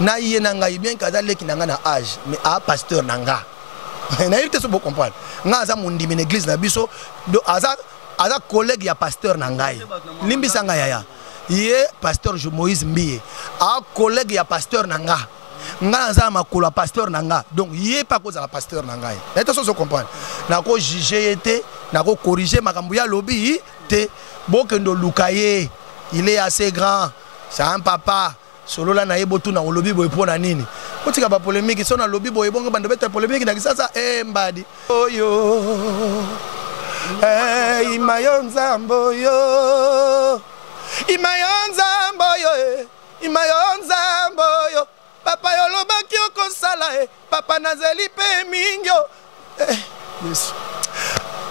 na ye na ngai bien kaza leki na nga na âge mais a pasteur na nga na yite so bo comprendre nga aza mondimi na église na biso do aza collègue ya pasteur na ngai limbisa nga yaya ye pasteur Moïse Mbiye a collègue ya pasteur na nga nga aza makolo pasteur na nga donc ye pas cause la pasteur na ngai na yite so comprendre na ko juger yete na ko corriger makambo ya lobi te bokendo lukaye il est assez grand c'est un papa solo la na yebo tu na lobi boy pona nini otika ba polémique so na lobi boy bongo bando beta polémique na kisasa mbadi oyo imayonza mboyo imayonza mboyo papa yolobaki okosala papa nazeli pe mingyo yes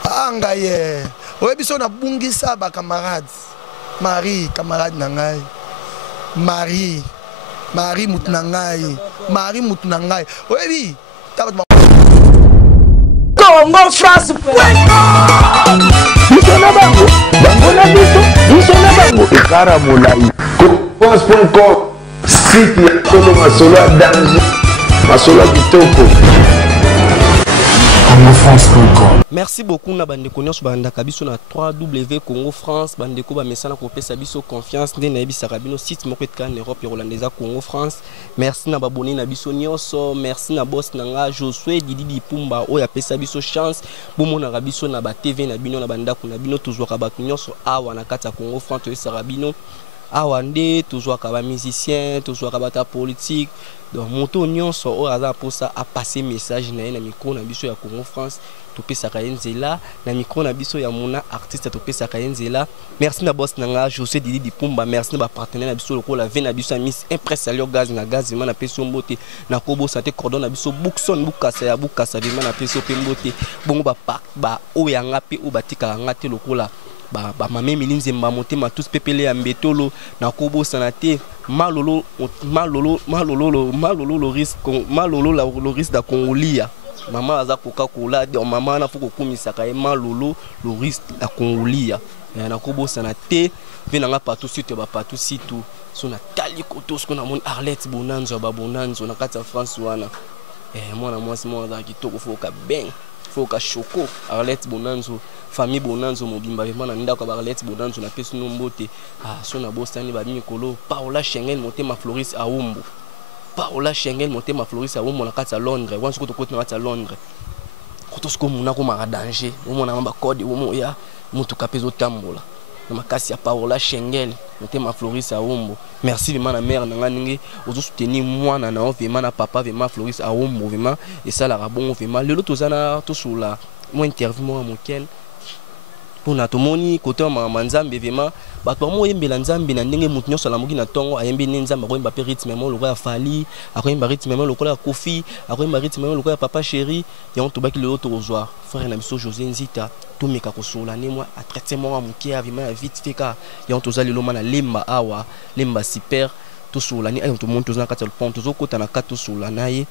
anga ye oyebiso na bungisa ba camarades Marie camarade na ngai Marie mutunangai oyebi Congo France France.com site ya solo masolo ya danger masolo ya kitoko CongoFrance.com. Merci beaucoup na bandeko nyonso bandaka biso na 3W Congo France bandeko ba mesana ko pesa biso confiance nde na yebisaka bino site moko etka en Europe Hollandesa Congo France. Merci na baboni na biso nyonso, merci na boss na nga Josué Didi Pumba oya pesa biso chance bomona ka biso na ba TV na bino na bandako na bino toujours ka bato nyonso awa na kati ya Congo France to esaka bino awa nde toujours ka ba musicien, toujours ka bata politique. Donc moto nyonso o aza posa a passer message na na micro na biso ya Congo France to pesa ka enzela na micro na biso ya mona artiste to pesa ka enzela. Merci na boss na nga José Didi Pumba, merci na ba partenaire na biso lokola ve na biso Miss Impresario Gaz na gaz na peso mbote na kobo santé cordon na biso Bookson Bukasa ya Bukasa ve na peso pembote bongo ba o ya ngapi o batika ngate lokola ba mame milinze mba motema tous pepele ya mbetolo na kobo sanate malolo le risque da kongolia mama aza koka kola de mama na fuko kumisa ka malolo le risque da kongolia na kobo sanate venanga partout site ba partout site so na tali kotos ko na mon Arlette Bonanzo ba Bonanzo na kati ya France wana mwana mwasi mwana kitoko foka ben foka choko Arlette Bonanzo famille Bonanzo mobimba vraiment na ndako ba Arlette Bonanzo na peso nombote so na bostani ba mikolo Paola Schengen motema Floris Aumbo Paola Schengen motema Floris Aumbo na kati ya Londres wanso ko to koti na kati ya Londres kotosko muna ko mara danger omona ba code omo ya mutu kapezo tambola na makasi ya Paola Schengen motema Floris Aumbo merci vraiment na mère na nganingi ozo soutenir mwana na vraiment na papa vraiment Floris Aumbo vraiment et ça la rabon vraiment lelo tozana to sula mo interview mo moken pona tomoni côté ma nzambe vraiment bato mo yembela nzambe na ndenge mutu nyoso la moki na tongo ayembe nzambe ko yemba pe rythme mo lokola fali akoyemba rythme mo lokola kofi akoyemba rythme mo lokola papa chéri ya on tobaki le autre rejoindre frère na biso José Nzita to meka ko sola ne moi a traiter mo moki vraiment vite fait ka ya on tozali lo mana lemba awa lemba super to sola ni ayo to monte na kata le pont to kota na kata sola naye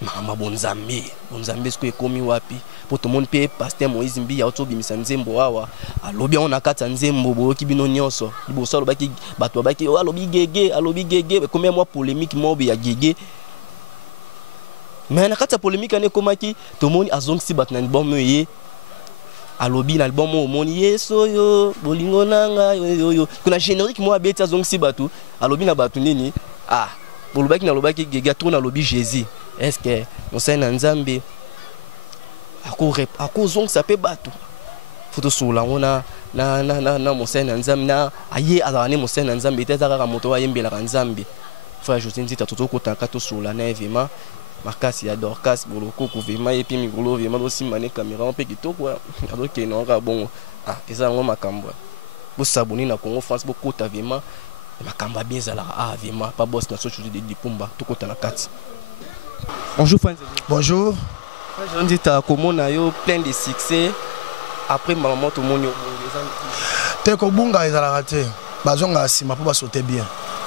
mama bonzambe sko ekomi wapi po to monde pe pasteur Moïse Mbiya oto bimisa nzembo awa alobi on akata nzembo boki bino nyonso liboso alobaki bato baki alobi gege combien mois polémique mobe ya gege mais na kata polémique ane komaki to moni azongsi bat na album ye alobi na album mo moni yeso yo bolingo nanga yo kuna générique mo abeti azongsi batu alobi na batu nini bolobaki na lobaki gege to na lobi Jésus. Est-ce que Monseigneur Nzambe ako zong sape batu foto sola ona na Monseigneur Nzambe na aye azane Monseigneur Nzambe tezaka moto wa yembela Nzambe frère José Nzita toto kotaka to sola na vraiment makasi ya Dorcas boloko ko vraiment et puis migolo vraiment aussi mané caméra on peut kitoko alors que non ka bon eza ngo makambo bo saboni na Congo France bo kota vraiment makamba bien zala vraiment pas boss na socho de Dipumba to kota na kati. Bonjour Franz. Bonjour. Je dis ta comment yo plein de succès après maman tout monde te ko bunga ezala raté bazonga sima po ba sauter bien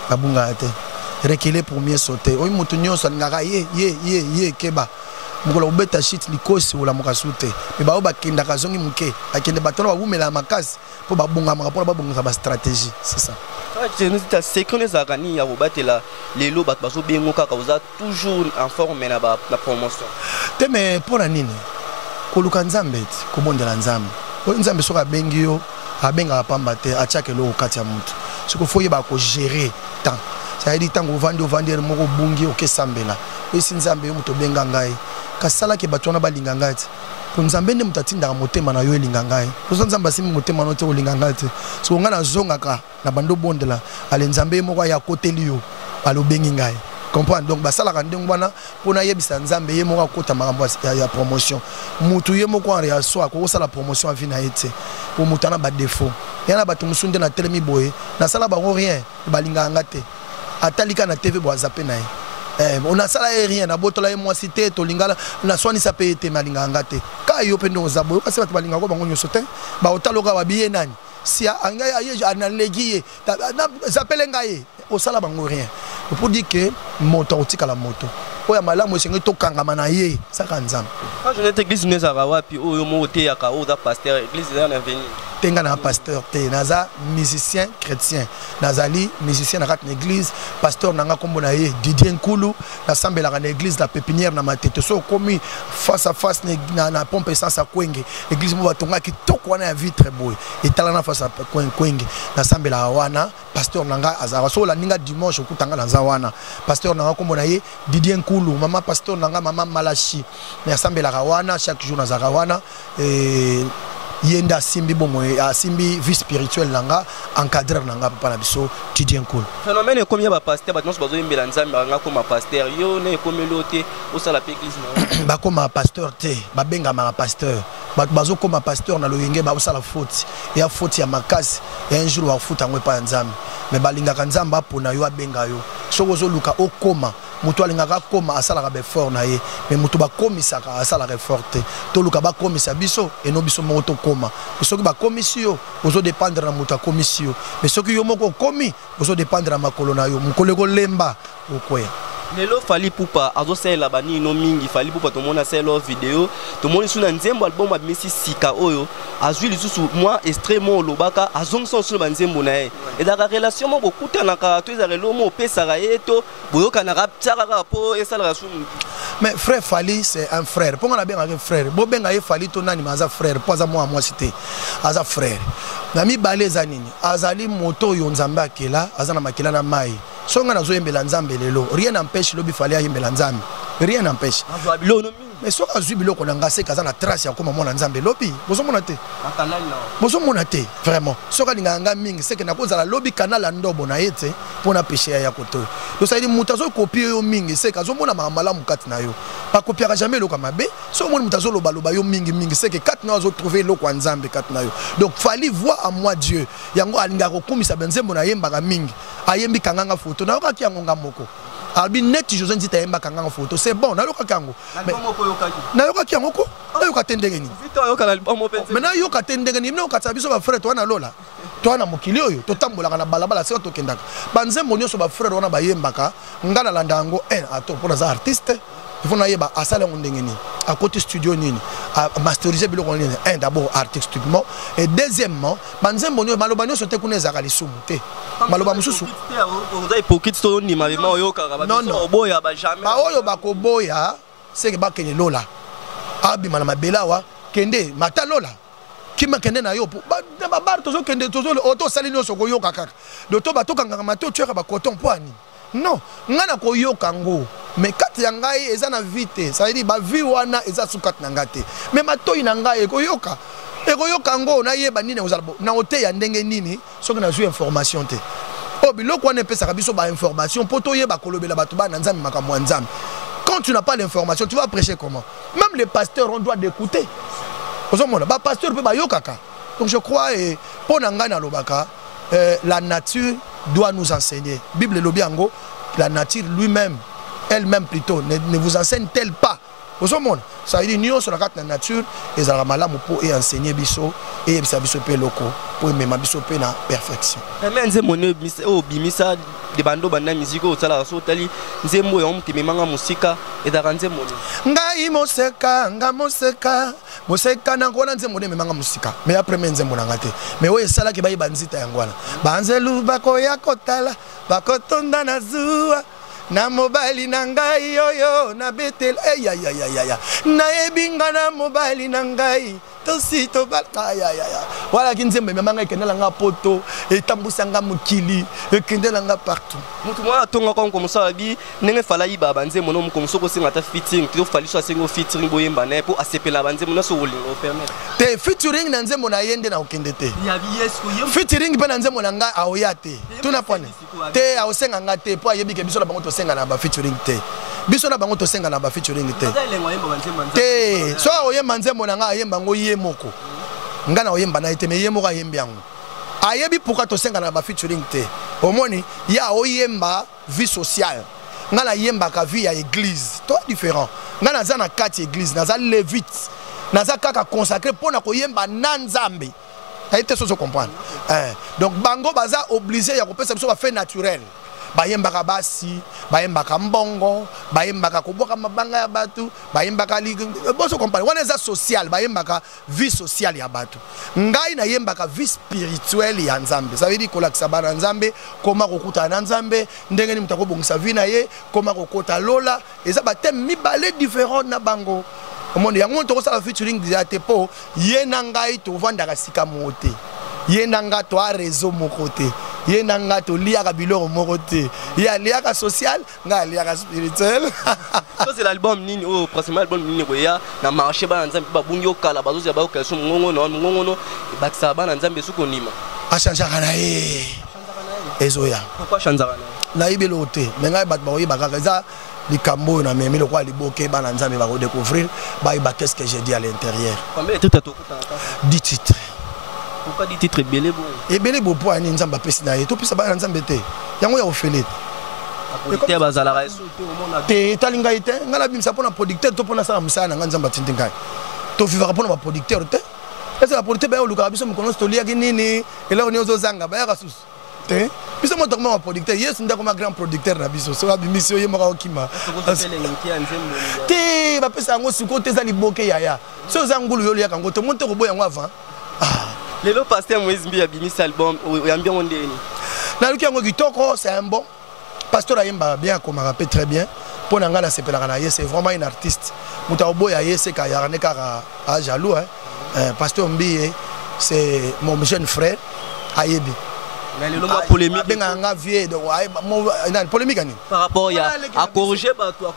ba bunga raté reculer pour mieux sauter oyi mutu nyonso ngaka ye keba mukola ubeta shit likosi ola mukasute me ba obakenda kazongi muke akende batolo ba bumela makasi po ba bunga maka po ba bunga ba stratégie c'est ça. C'est que les Arani a rebattu les lots, toujours en forme mais la promotion. Mais pour la nini, koluka nzambe, kubonde la nzambe. Nzambe soka bengio, abenga pambate, achake lo kati ya mutu. Ce qu'il faut y ba ko gérer temps. Ça veut dire tant que vendre moko bungi oke sambela. Esi nzambe yo muto benga ngai. Kasala ke batona balinga ngai. Pour nzambe ne mutatinda motema na yo elinga ngai. Pour nzambe simi motema no te olinga ngai te. So nga na zonga ka na bando bondela. Ale nzambe moko ya koteli yo. Alo bengi ngai. Comprendre donc basala kandeng wana pona yebisa nzambe ye moko kota makambo ya promotion. Mutu ye moko en réaction ko sala promotion a vina ete. Pour mutana ba défaut. Yana batu musunde na telemi boye. Na sala ba rien balinga ngate. Atalika na TV bo zape na ye. On a sala rien na botola ye moi cité to lingala na swani sa pe te malinga ngate. Ka yo pendo zabo kasi batu balinga ko bango nyoso te. Ba otaloka ba biye nani. Si anga ye analegi na zapele ngaye o sala bango rien. Pour dire que moto otika la moto. Oya malamu sengi to kangama na ye saka nzambe. Quand je n'étais église nezaka wapi oyo mo te ya ka o da pasteur église na avenir. Tenga na pasteur te naza musicien chrétien nazali musicien na kati na église pasteur nanga kombo na ye Didier Nkulu na sambela na église la pépinière na matete so komi face à face na pompe essence à Kwenge église mo batonga ki toko wana ya vitre boy etala na face à Kwenge na sambela wana pasteur nanga azara so la ninga dimanche okutanga na zawana pasteur nanga kombo na ye Didier Nkulu mama pasteur nanga mama Malachi na sambela wana chaque jour na zarawana yenda simbi bomo simbi vie spirituelle nanga encadreur nanga papa na biso Didier Nkulu. Phénomène combien ba pasteur batnos bazo yembela nzambe nga comme pasteur yo ne comme loté au sala pe église na ba comme pasteur te ba benga ma pasteur bazo comme pasteur na loyenge ba sala faute ya faute ya makasi ya un jour wa futa ngwe pa nzambe mais balinga ka nzamba pona yo abenga yo soko zo luka okoma mutu alingaka koma asala ka be fort na ye mais mutu ba komisaka asala ka forte to luka ba komisa biso et no biso mo to koma soki ba komisio ozo dépendre na mutu komisio mais soki yo moko komi ozo dépendre na makolo na yo mukole ko lemba okoya. Lelo fali pupa azo sela bani no mingi fali pupa to mona sela vidéo to moni suna nzembo album ba Messi sika oyo azwi lisusu moi extrêmement lobaka azong so suna nzembo na ye et la relation mo bokuta na ka to ezarelo mo pesa ka yeto boyoka na raptaka ka po esala su. Mais frère Fali c'est un frère pour on a bien avec frère bo benga ye Fali to nani maza frère pas à moi cité aza frère na mi baleza nini azali moto yo nzambe akela azana makela na mai songa nazo yembela nzambe lelo rien n'empêche lobi Fali yembela nzambe rien n'empêche mais so azwi biloko na ngase kaza na trace ya koma mona nzambe lobi bozo mona te bozo mona te vraiment so ka linga mingi c'est que na kozala lobi kanala ndobo na yete pona péché ya koto to ça dit mutazo copier yo mingi c'est ka zo mona mala mukati na yo pas copier jamais lo kama be so mona mutazo loba yo mingi c'est que kat na zo trouver lo kwa nzambe kat na yo donc Fali voit en moi Dieu yango alinga ko kumisa benzembo na yemba mingi ayembi kanganga photo na okaki yango ngamoko albi net José Nzita yemba kanganga photo c'est bon na yoka kango na yoka kiango ko na yoka tendenge ni maintenant yoka tendenge ni na okatsa biso ba frère to na lola to na mokili oyo to tambola na balabala se to kendaka banzembo nyoso ba frère wana ba yembaka ngala landango ato pour za artiste il faut na yeba asala ndenge ni à côté studio nini à masteriser biloko nini d'abord artistiquement et deuxièmement banzembo nyo maloba nyo sote kuneza kali sumu te maloba mususu non boya ba jamais ba oyo bakoboya c'est que ba kene lola abima na mabelawa kende mata lola kima kende na yo ba bar tozo kende tozo auto sali nyoso ko yoka kaka do to ba to kanga mato tueka ba coton poani non ngana ko yoka ngo mais kati ya ngai eza na vite ça veut dire ba vi wana eza sukat na ngate mais matoi na ngai ko yoka ngo na yeba nini ozalbo na hotel ya ndenge nini soki na zwi information te o biloko wana pesa biso ba information poto yeba kolobela bato ba na nzambe makamwa nzambe. Quand tu n'as pas l'information tu vas prêcher comment? Même les pasteurs on doit d'écouter ozomona ba pasteur pe ba yokaka. Donc je crois et pona ngai na lobaka la nature doit nous enseigner. Bible lobiango la nature lui-même elle-même plutôt ne vous enseigne-t-elle pas ozomona ça veut dire nyonso na kati na nature ezalaka malamu mpo enseigner biso eyebisa biso mpe eloko mpo emema biso mpe na perfection. Mais nzembo ne obimisa de bando banda musique osalaka so otali nzembo ya omutu ememanga mosika ezalaka nzembo ngai moseka moseka nango wana nzembo ne ememanga mosika mais après me nzembo nanga te mais oyo esalaki bayeba nzita yango wana banzelu bakoya kotala bakotonda na zuwa na mobali na ngai oyo na betela eyayayaya nayebinga na mobali na ngai tosi tobala ayayaya wala kinzembo ememanga ekendelanga poto etambusanga mokili ekendelanga partout mutu mwana atonga kwa mosala bi ndenge fala yiba banzembo no mukomuso kosenga ta featuring to fali so asengo featuring boyemba na po asepela banzembo na so olingo permettre te featuring na nzembo na yende na okende te featuring pe na nzembo na nga aoya te tuna pone te aosenga nga te po ayebi ke biso na bango tosenga na ba featuring te biso na bango tosenga na ba featuring te te so oyemba nzembo na nga ayemba ngo ye moko nga na oyemba na ite me ye moko ayembi yango ayebi pourquoi tosenga na ba featuring te omoni ya oyemba vie sociale nga na yemba ka vie ya église to différent nga na za na kati église na za levite na za kaka consacré pona koyemba na nzambe ayete so comprendre donc bango baza obligé ya kopesa biso ba fait naturel bayembaka basi bayembaka mbongo bayembaka koboka mabanga ya batu bayembaka boso comprendre wana eza social bayembaka vie sociale ya batu ngai na yembaka vie spirituelle ya nzambe ça veut dire kolakisa bana nzambe koma kokuta na nzambe ndenge ni mutako bongisa vie na ye koma kokota lola eza ba thème mibale différent na bango omondo yango to kosala featuring ya te po ye na ngai to vandaka sika mote ye na nga to a réseau moko te ye na nga to liaka biloko moko te ye liaka social nga liaka spirituel. So c'est l'album nini o principalement album nini ko ya na marché ba nzambe ba bungi okala bazozi ba okala ngongo no bakisa ba nzambe suko nima a changer kana ezoya pourquoi changer kana na ibelo te menga bat ba oyiba kaka za likambo na memi lokwa liboke ba nzambe ba ko découvrir ba iba qu'est-ce que j'ai dit à l'intérieur. Combien de titres tu as 10 titres. Pourquoi des titres belé bon? Et belé bon pour ani nzamba pesi na ye to pesa ba nzambe te yango ya ofele producteur bazala reso te talinga ite ngala bimisa pona producteur to pona sala musana nga nzamba tintinga to vivra pona ba producteur te eza ba producteur ba oluka biso mkono stolia ki nini ela oni ozo zanga ba ya kasus te biso mo tokoma ba producteur yesu ndako ma grand producteur na biso so ba bimisio ye moko okima te ba pesa ngo siko te za liboke yaya so za ngulu yo ya kango to monte ko boya ngo avant Lelo pasteur Moïse Mbi a bimi cet album yambia ondeni. Na luki yango kitoko c'est un bon pasteur ayemba bien comme rappelle très bien pour nanga la sepela na ye c'est vraiment une artiste muta oboya ye c'est ka yarane ka a jaloux pasteur Mbi c'est mon jeune frère ayebi mais le mot polémique benga vie donc na polémique ani par rapport à corriger bato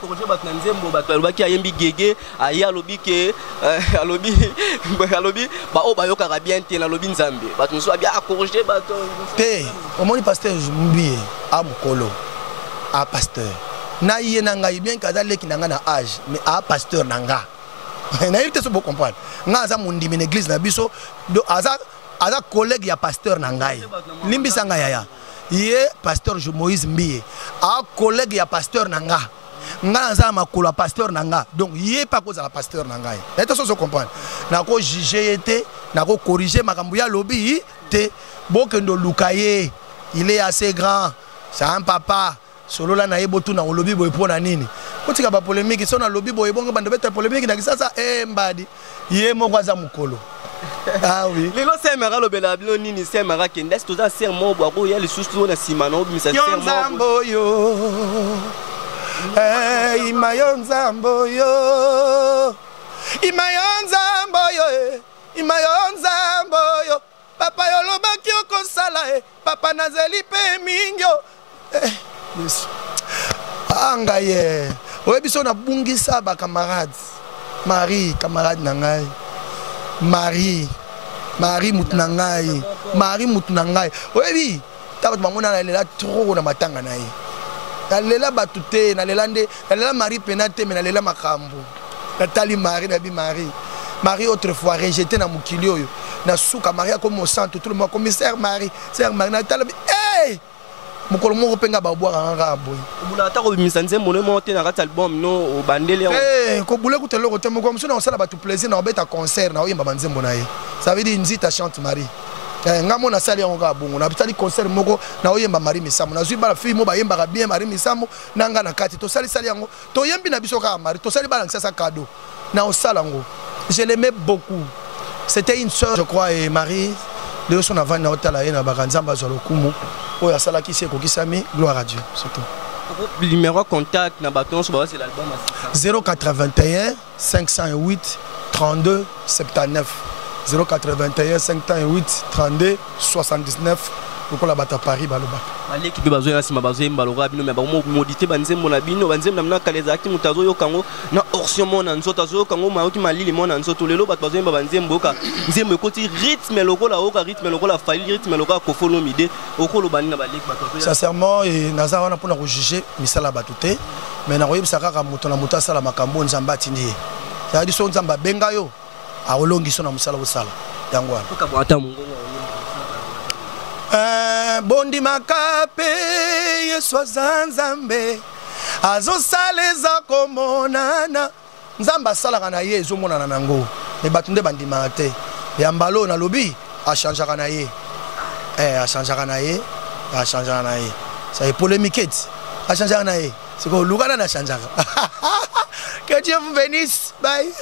na nzembo bato alobaki ayembi gege aya alobi ke alobi ba o ba yoka bien te na lobi nzambe bato nso bien a corriger bato te omoni pasteur Mbi a mukolo a pasteur na ye nanga bien kaza leki nanga na âge mais a pasteur nanga na yite so bo comprendre nga za mundimi na église na biso do aza collègue ya pasteur nangai limbisa nga yaya ye pasteur Moïse Mbi a collègue ya pasteur nanga nga za makolo pasteur nanga donc ye pas cause la pasteur nangai et ça se comprendre na ko juger était na ko corriger makambo ya lobby te bokendo lukaye il est assez grand c'est un papa solo la na yebo tuna lobby boy pona nini kotika ba polémique so na lobby boy bongo bando beta polémique na kisasa mbadi ye moko za mukolo. Ah oui. Les lois c'est mara lobela bilo nini c'est mara kende c'est ça c'est mo boako ya les sous na simano bi ça c'est mo yo imayonzambo yo imayonzambo yo papa yo lobaki okosala papa nazeli pe mingyo yes anga ye oyebiso na bungisa ba camarades Marie camarade na ngai Marie mutunangai oyebi tabato mangona na lela trop na matanga na ye na lela batute na lela nde na lela Marie penate mais na lela makambo natali Marie na bi Marie autrefois rejeté na mukili oyo na suka Marie comme au centre tout le monde commissaire Marie sœur Marie natali hey mokolo moko penga ba boire nga boy obula ta ko bimisa nzembo no monter na kati album no obandele ko bule ko telo ko temo ko msuna osala ba tout plaisir na obeta concert na oyemba nzembo na ye ça veut dire nzita chante Marie nga mona sali yango ka bongo na bitali concert moko na oyemba Marie Misambo na zui bala fille mo ba yemba ka bien Marie Misambo nanga na kati to sali yango to yembi na biso ka Marie to sali bala ngisa sa cadeau na osala ngo je l'aimais beaucoup c'était une sœur je crois et Marie de son avant na hôtel na bakanzamba zo lokumu o ya sala ki se ko kisami gloire à Dieu surtout numéro contact na baton so ba c'est l'album 081 508 32 79 081 508 32 79 pour la bata Paris baloba aleki be bazo ya sima bazo yemba loka bino me ba mo modité banzembo na bino banzembo na kaleza akti mutazo yo kango na orsion mona nzoto zo kango mauti malili mona nzoto lelo bato bazo yemba banzembo ka nzembo ekoti rythme lokola oka rythme lokola fali rythme lokola kofolo mide okolo bani na baleki bato sincèrement et naza wana pona ko juger misala bato te mais na koyebisa kaka moto na moto asala makambo nzamba atindi ça dit so nzamba benga yo a olongi so na musala bosala yango wana ka bwata mungo bondi makape yesu azanzambe azosaleza komonana nzamba asalaka na ye ezomonana nango me bato nde bandimaka te yambalo na lobi achangeaka na ye achangeaka na ye achangeaka na ye ça est polémique achangeaka na ye c'est que lukana na changeaka que Dieu vous bénisse bye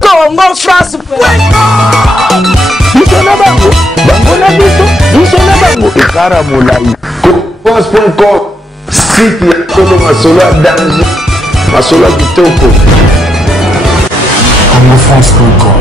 Congo France Bisona bango, bango na biso na bango. Ekara molai. France.com, site ya solo masolo ya danger, masolo ya kitoko. Congo France.com